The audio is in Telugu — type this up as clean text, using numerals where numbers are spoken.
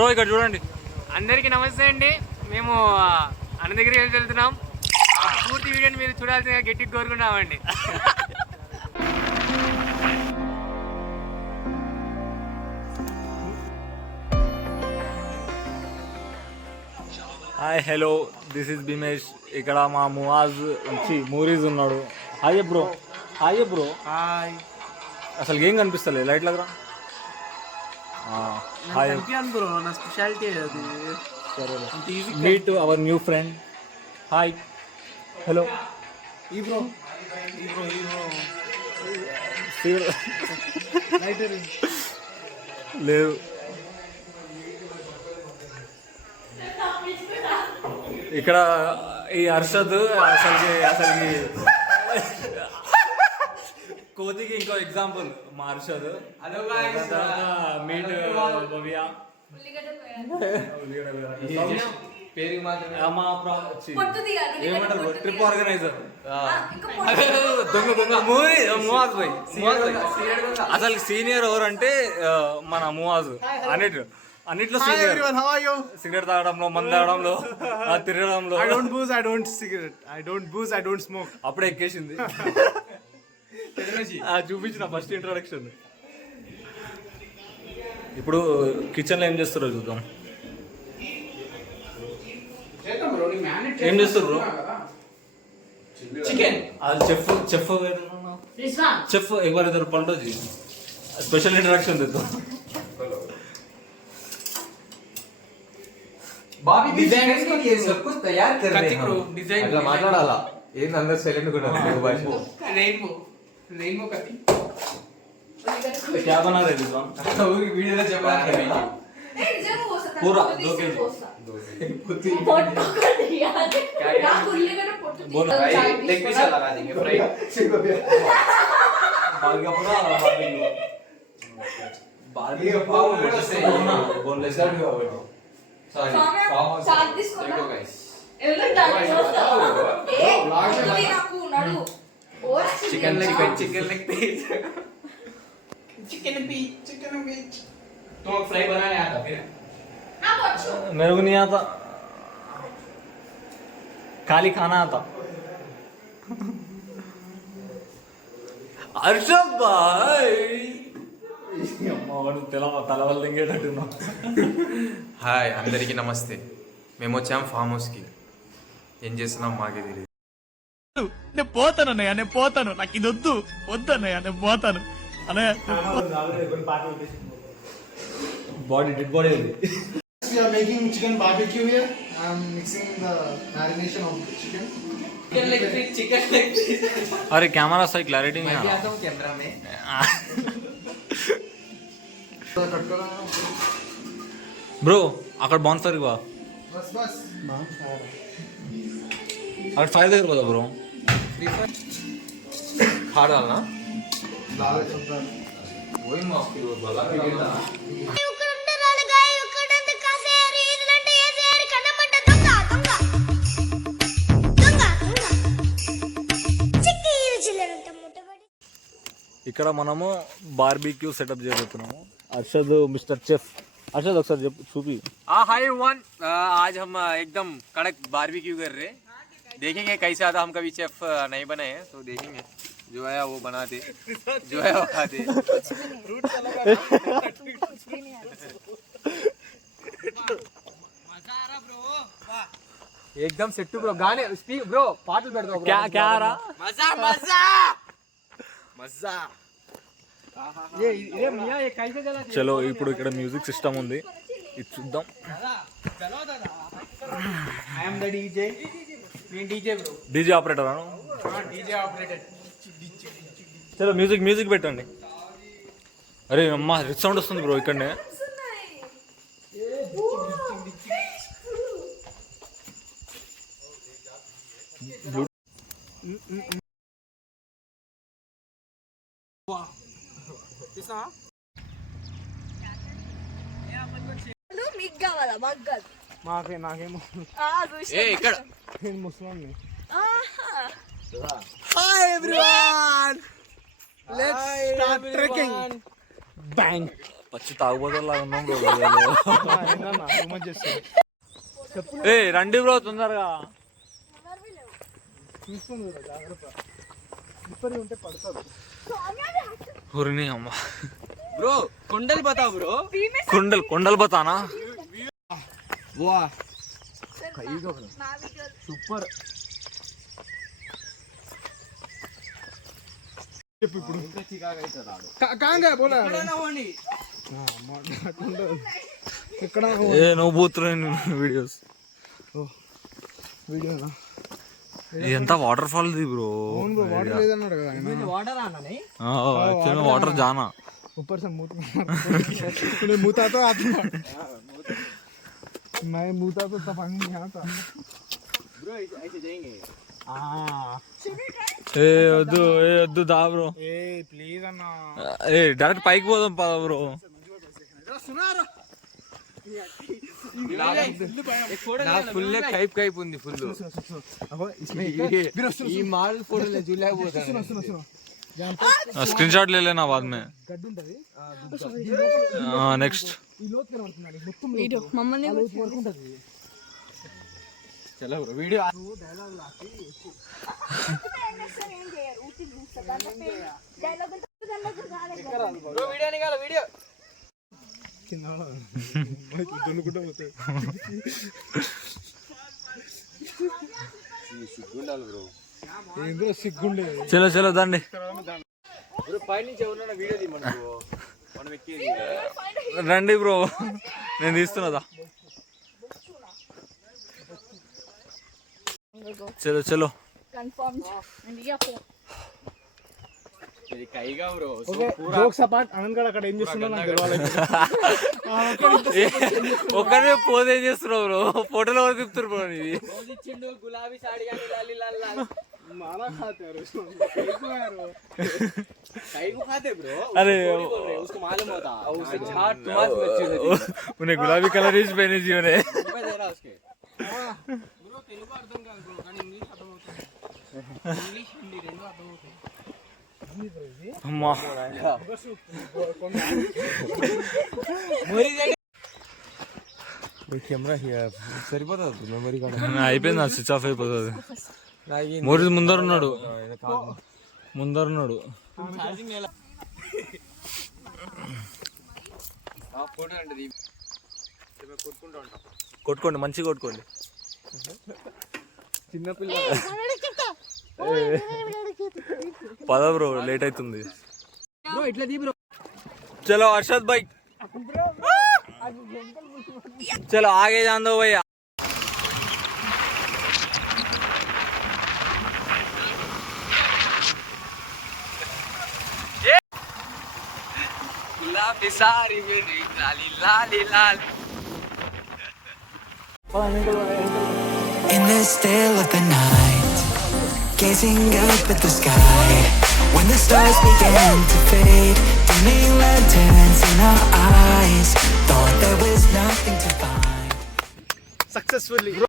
బ్రో ఇక్కడ చూడండి. అందరికీ నమస్తే అండి. మేము అన్న దగ్గరికి వెళ్తున్నాం. పూర్తి వీడియోని మీరు చూడాల్సిందిగా గట్టిగా కోరుకున్నామండి. Hi hello, this is Bhimesh. ఇక్కడ మా మువాజ్ మూరీజ్ ఉన్నాడు. Hi bro. Hi bro. Hi. అసలు ఏం కనిపిస్తలే లైట్ దగ్గర. హాయ్ బ్రో, నా స్పెషాలిటీ అది. Meet our new friend. Hi hello. ఈ బ్రో లేదు. ఇక్కడ ఈ హర్షద్ అసలుకి కోతికి ఇంకో ఎగ్జాంపుల్ మా హర్షద్. మీట్ భవ్య. ఏమంటారు ట్రిప్ ఆర్గనైజర్. మువాజ్ భాయ్. అసలు సీనియర్ ఎవరంటే మన మువాజ్. అన్నిట్లో సీనియర్. సిగరెట్ తాగడంలో, మందు తాగడంలో, తిరగడంలో. I don't smoke. అప్పుడే ఎక్కేసింది. చూపించిన ఫస్ట్ ఇంట్రొడక్షన్. ఇప్పుడు కిచెన్లో ఏం చేస్తారో చూద్దాం. ఏం చేస్తారు చికెన్. చెఫ్ एक बार इधर पलटो जी. स्पेशल इंट्रोडक्शन देता हूँ. सब कुछ तैयार कर रहे हैं. అట్లా మాట్లాడాలా? ఏంది అందరు సైలెంట్ కూడా रेनबो कति क्या बना रहे रिजवान? వీడియోలో చెప్పాలి. पूरा 2 kg. बोलो लेग पीस लगा देंगे फ्राई. बारगा पूरा बारगा बोनलेस. సారీ చాట్ తీసుకోనా గైస్. Chicken leg piece. तो फ्राई बनाने आता फिर मेरे को नहीं आता, खाली खाना आता. अर्षद भाई తలవల్ దింగేటట్టున్నా. హాయ్, అందరికీ నమస్తే. మేము వచ్చాం ఫామ్ హౌస్కి. ఏం చేస్తున్నాం మాకే తెలియదు. నేను పోతాను అన్నయ్య, నేను పోతాను. నాకు ఇది వద్దు అన్నయ్య, నేను పోతాను అన్నయ్య. బాడీ డెడ్ బాడీ ఉంది. We are making chicken barbecue here. I am mixing the marination of the chicken. Chicken leg piece. अरे कैमरा सही क्लैरिटी नहीं आ रहा. आता हूँ कैमरा में. ब्रो అక్కడ బాన్ ఫైర్ ఇవ్వ. बस అక్కడ ఫైర్ దగ్గర పోదా బ్రో. खा डालना. लाल चंद्र वही माफ की वो बोला बिगड़ना. ఇక్కడ మనము బార్బీక్యూ సెటప్ చేయబోతున్నాము. Arshad mister chef. अरशद अक्सर जब छुपी. हाय एवरीवन, आज हम एकदम कड़क बारबेक्यू कर रहे हैं. देखेंगे कैसे आता. हम कभी शेफ नहीं बने हैं तो देखेंगे. जो है वो बनाते, जो है वो खाते. एकदम सेट ब्रो. गाने स्पीक ब्रो, पाटल बैठ दो. क्या क्या आ रहा? मजा मजा मजा. ये मियां ये कैसे चला. చలో ఇప్పుడు ఇక్కడ మ్యూజిక్ సిస్టమ్ ఉంది, ఇది చూద్దాం. I am the DJ. मैं डीजे ब्रो. డీజే ఆపరేటర్ అను. हां डीजे ऑपरेटर. చలో మ్యూజిక్ పెట్టండి. అరే అమ్మా రిచ్ సౌండ్ వస్తుంది బ్రో ఇక్కడనే. మీకు కావాలా? మాకు కాదు. నాకేమో ఇక్కడ నేను ముస్లింని. Hi everyone, Let's start trekking. Bang. పచ్చి తాగుబోతల్లా ఉన్నాం బ్రో. ఏ రండి బ్రో తొందరగా. చూస్తుంది జాగ్రత్త, ఇప్పటి ఉంటే పడతాడు. ఊరిని అమ్మ ब्रो कुंडल बताओ ब्रो. కొండలు బతానా वाह సూపర్. చెప్పు ఇప్పుడు. కాంగా బోలా ఇక్కడ ఏ నువ్వు పోతున్నా వీడియోస్. వీడియోనా? ఇదంతా వాటర్ ఫాల్ ది బ్రో. అవును బ్రో, వాటర్ లేదన్నాడు కదా ఆయన. వాటర్ జానా ऊपर से मुंह तूने मुता तो आता, मैं मुता तो तब पानी नहीं आता. ब्रो ऐसे जाएंगे. ఏ వద్దు దా బ్రో. ఏ ప్లీజ్ అన్న, ఏ డైరెక్ట్ పైకి పోదాం పద బ్రో. ఫుల్ కైప్ ఉంది ఫుల్. ఈ మాల్ ఫోటో सुनो सुनो सुनो, స్క్రీన్ షాట్ ले लेना बाद में. గడ్డి ఉంటది నెక్స్ట్ ఈ లోతు కనబడుతుంది మొత్తం వీడియో మమ్మల్ని లోతు వరకు ఉంటది. చలో బ్రో వీడియో. డైలాగ్ లాకి బ్రో వీడియో నికాల వీడియో. కింద దున్నుకుంటూ పోతాయి. సిగ్గుండాలి బ్రో. ఏందో సిగ్గుండే. చలో దండి. బ్రో పై నుంచి ఎవరన్నా వీడియో తీయమను బ్రో, మనం ఎక్కేది. రండి బ్రో, నేను తీస్తున్నదా. చలో కన్ఫర్మ్ ఇండియా ఫోన్. ఇది కైగా bro. Okay, jokes apart, Anant గారు అక్కడ ఏం చేస్తున్నాడో నాకు తెలియాలి. ఒక్కనే పోజ్ ఏం చేస్తున్నావు బ్రో? ఫోటోలో ఎవరు తిప్పుతారు బ్రో నీది? ఇచ్చిండు గులాబీ సాడి గాని లాలి లాల్ లాల్. मारा खाते हैं कई को खाते ब्रो. अरे उसको मालूम होता उससे छाट तुम्हारी बच्ची होती. उन्हें गुलाबी कलर ही पहने जी उन्हें. मैं दे रहा उसके. ब्रो తెలుగు అర్థం కాదు బ్రో, కానీ ఇంగ్లీష్ అర్థం అవుతుంది. ఇంగ్లీష్ హిందీ రెండు అర్థం అవుతాయి. అమ్మా కెమెరా సరిపోతుంది మెమరీ కార్డ్. అయిపోయింది, స్విచ్ ఆఫ్ అయిపోతుంది. మోరీ ముందరున్నాడు. కొట్టుకోండి, మంచిగా కొట్టుకోండి. చిన్నపిల్ల పద బ్రో, లేట్ అవుతుంది. బ్రో ఇట్లా దీ బ్రో. चलो अरशद भाई, चलो आगे जान दो भैया. गुलाबी साड़ी मेरी लाली लाली लाल. In the still of the night, gazing up at the sky, when the stars began to fade, dimming lanterns in our eyes, thought there was nothing to find. Successfully.